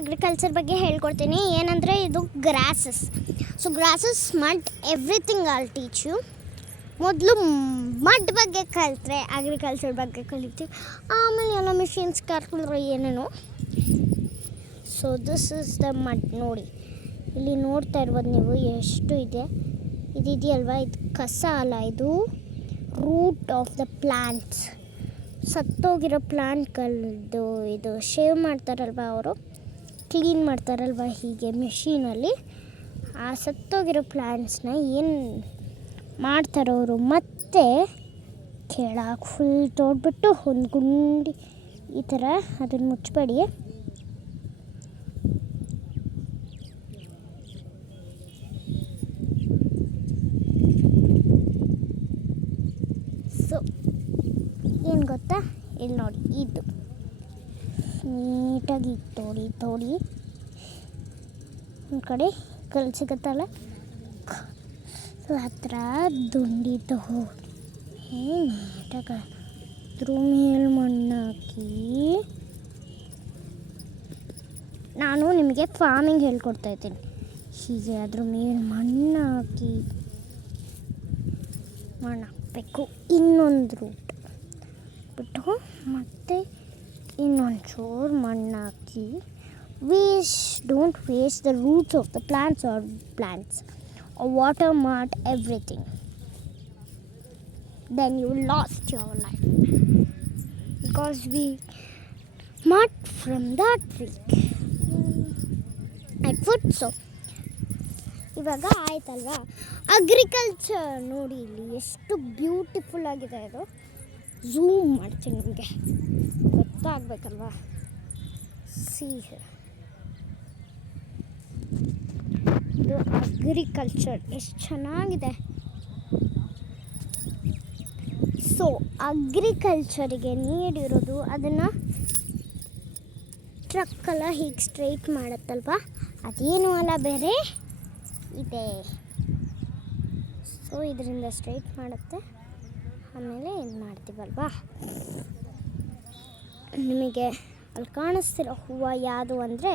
Agriculture ಬಗ್ಗೆ ಹೇಳ್ಕೊಡ್ತೀನಿ. ಏನಂದರೆ ಇದು grasses. So grasses, mud, everything all teach you. ಮೊದಲು ಮಡ್ ಬಗ್ಗೆ ಕಲಿತ್ರೆ ಅಗ್ರಿಕಲ್ಚರ್ ಬಗ್ಗೆ ಕಲಿತೀವಿ. ಆಮೇಲೆ ಎಲ್ಲ ಮಿಷಿನ್ಸ್ ಕರ್ಕೊಂಡ್ರೆ ಏನೇನೋ. So this is the mud. ನೋಡಿ, ಇಲ್ಲಿ ನೋಡ್ತಾ ಇರ್ಬೋದು ನೀವು ಎಷ್ಟು ಇದೆ. ಇದೆಯಲ್ವಾ, ಇದು ಕಸ ಅಲ್ಲ, ಇದು ರೂಟ್ ಆಫ್ ದ ಪ್ಲಾಂಟ್ಸ್. ಸತ್ತೋಗಿರೋ ಪ್ಲಾಂಟ್ಗಳದ್ದು ಇದು ಶೇವ್ ಮಾಡ್ತಾರಲ್ವ, ಅವರು ಕ್ಲೀನ್ ಮಾಡ್ತಾರಲ್ವ ಹೀಗೆ ಮೆಷೀನಲ್ಲಿ. ಆ ಸತ್ತೋಗಿರೋ ಪ್ಲಾಂಟ್ಸ್ನ ಏನು ಮಾಡ್ತಾರವರು, ಮತ್ತೆ ಕೆಳಗೆ ಫುಲ್ ತೋಡ್ಬಿಟ್ಟು ಒಂದು ಗುಂಡಿ ಈ ಥರ ಅದನ್ನು ಮುಚ್ಚಬೇಡಿ. ಸೊ ಏನು ಗೊತ್ತಾ, ಇಲ್ಲಿ ನೋಡಿ, ಇದು ನೀಟಾಗಿ ತೋಡಿ ಒಂದು ಕಡೆ ಕಲ್ಲು ಸಿಗುತ್ತಲ್ಲ, ಸೊ ಹತ್ರ ದುಂಡಿ ತಗೊಂಡು ನೀಟಾಗಿ ಅದ್ರ ಮೇಲೆ ಮಣ್ಣು ಹಾಕಿ. ನಾನು ನಿಮಗೆ ಫಾರ್ಮಿಂಗ್ ಹೇಳ್ಕೊಡ್ತಾಯಿದ್ದೀನಿ. ಹೀಗೆ ಅದ್ರ ಮೇಲೆ ಮಣ್ಣು ಹಾಕಿ ಮಣ್ಣು ಹಾಕಬೇಕು. ಇನ್ನೊಂದು ರೂಟ್ ಬಿಟ್ಟು ಮತ್ತೆ ಇನ್ನೊಂಚೂರು ಮಣ್ಣು ಹಾಕಿ. Don't waste the roots of the plants or plants. Or water, mud, everything. Then you lost your life. Because we mud from that week. At foot, so. ಇವಾಗ ಆಯ್ತಲ್ವಾ ಅಗ್ರಿಕಲ್ಚರ್. ನೋಡಿ ಇಲ್ಲಿ ಎಷ್ಟು ಬ್ಯೂಟಿಫುಲ್ ಆಗಿದೆ. ಇದು ಝೂಮ್ ಮಾಡ್ತೀನಿ, ನಿಮಗೆ ಗೊತ್ತಾಗಬೇಕಲ್ವಾ. ಸಿ, ಇದು ಅಗ್ರಿಕಲ್ಚರ್ ಎಷ್ಟು ಚೆನ್ನಾಗಿದೆ. ಸೊ ಅಗ್ರಿಕಲ್ಚರಿಗೆ ನೀಡಿರೋದು ಅದನ್ನು ಟ್ರಕ್ಕೆಲ್ಲ ಹೀಗೆ ಸ್ಟ್ರೈಟ್ ಮಾಡುತ್ತಲ್ವ, ಅದೇನು ಅಲ್ಲ, ಬೇರೆ ಇದೆ. ಸೊ ಇದರಿಂದ ಸ್ಟ್ರೈಟ್ ಮಾಡುತ್ತೆ. ಆಮೇಲೆ ಏನು ಮಾಡ್ತೀವಲ್ವಾ, ನಿಮಗೆ ಅಲ್ಲಿ ಕಾಣಿಸ್ತಿರೋ ಹೂವು ಯಾವುದು ಅಂದರೆ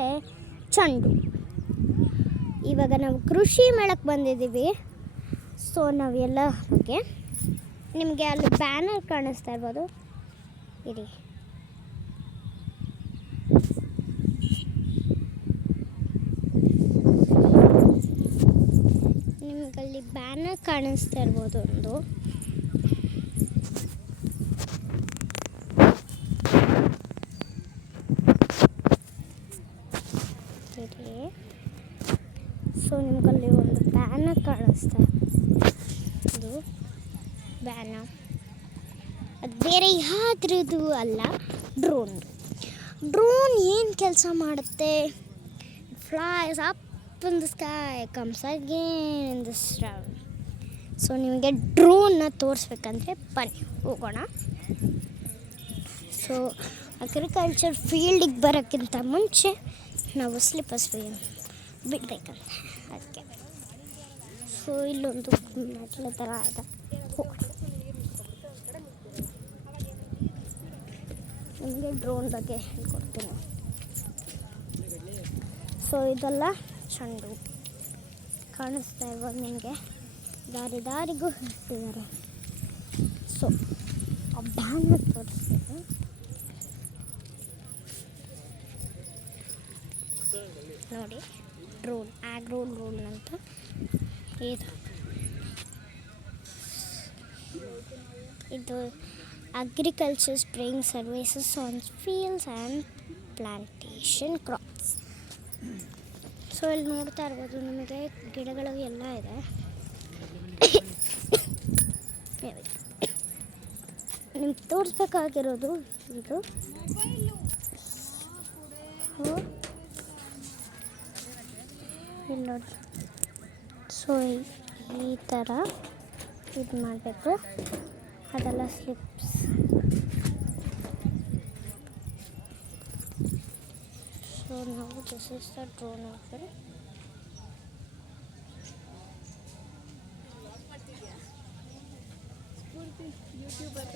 ಚೆಂಡು. ಇವಾಗ ನಾವು ಕೃಷಿ ಮೇಳಕ್ಕೆ ಬಂದಿದ್ದೀವಿ. ಸೊ ನಾವೆಲ್ಲ ಬಗ್ಗೆ ನಿಮಗೆ ಅಲ್ಲಿ ಬ್ಯಾನರ್ ಕಾಣಿಸ್ತಾ ಇರ್ಬೋದು, ಇರಿ. ನಿಮಗಲ್ಲಿ ಬ್ಯಾನರ್ ಕಾಣಿಸ್ತಾ ಇರ್ಬೋದು ಒಂದು. ಸೊ ನಿಮಗಲ್ಲಿ ಒಂದು ಬ್ಯಾನರ್ ಕಾಣಿಸ್ತಾ, ಇದು ಬ್ಯಾನರ್. ಅದು ಬೇರೆ ಯಾವ್ದ್ರದ್ದು ಅಲ್ಲ, ಡ್ರೋನ್ ಏನು ಕೆಲಸ ಮಾಡುತ್ತೆ? Flies up in the sky, comes again in the stone. So ನಿಮಗೆ ಡ್ರೋನ್ನ ತೋರಿಸ್ಬೇಕಂದ್ರೆ ಬನ್ನಿ ಹೋಗೋಣ. ಸೊ ಅಗ್ರಿಕಲ್ಚರ್ ಫೀಲ್ಡಿಗೆ ಬರೋಕ್ಕಿಂತ ಮುಂಚೆ ನಾವು ಸ್ಲಿಪ್ಪರ್ಸ್ ಬಿಡಬೇಕಂತ ಅದಕ್ಕೆ. ಸೊ ಇಲ್ಲೊಂದು ಮೆಟ್ಲ ಥರ ಇದೆ. ನಿಮಗೆ ಡ್ರೋನ್ ಬಗ್ಗೆ ಹೇಳ್ಕೊಡ್ತೀನಿ. ಸೊ ಇದೆಲ್ಲ ಚೆಂಡು ಕಾಣಿಸ್ತಾ ಇರ್ಬೋದು ನಿಮಗೆ, ದಾರಿಗೂ ಇಟ್ಟಿದ್ದಾರೆ. ಸೊ ಆ ಬ್ಯಾನರ್ ತೋರಿಸ್ತೀನಿ. ನೋಡಿ, ಡ್ರೋನ್ ಅಂತ ಇದು agriculture spraying services on fields and plantation crops. So ಇಲ್ಲಿ ನೋಡ್ತಾ ಇರ್ಬೋದು ನಿಮಗೆ ಗಿಡಗಳು ಎಲ್ಲ ಇದೆ. ನಿಮ್ಗೆ ತೋರಿಸ್ಬೇಕಾಗಿರೋದು ಇದು. ಇಲ್ಲಿ ನೋಡಿ, ಸೊ ಈ ಥರ ಇದು ಮಾಡಬೇಕು. ಅದೆಲ್ಲ ಸ್ಲಿಪ್ಸ್. ಸೊ ನಾವು this is the drone offer. YouTuber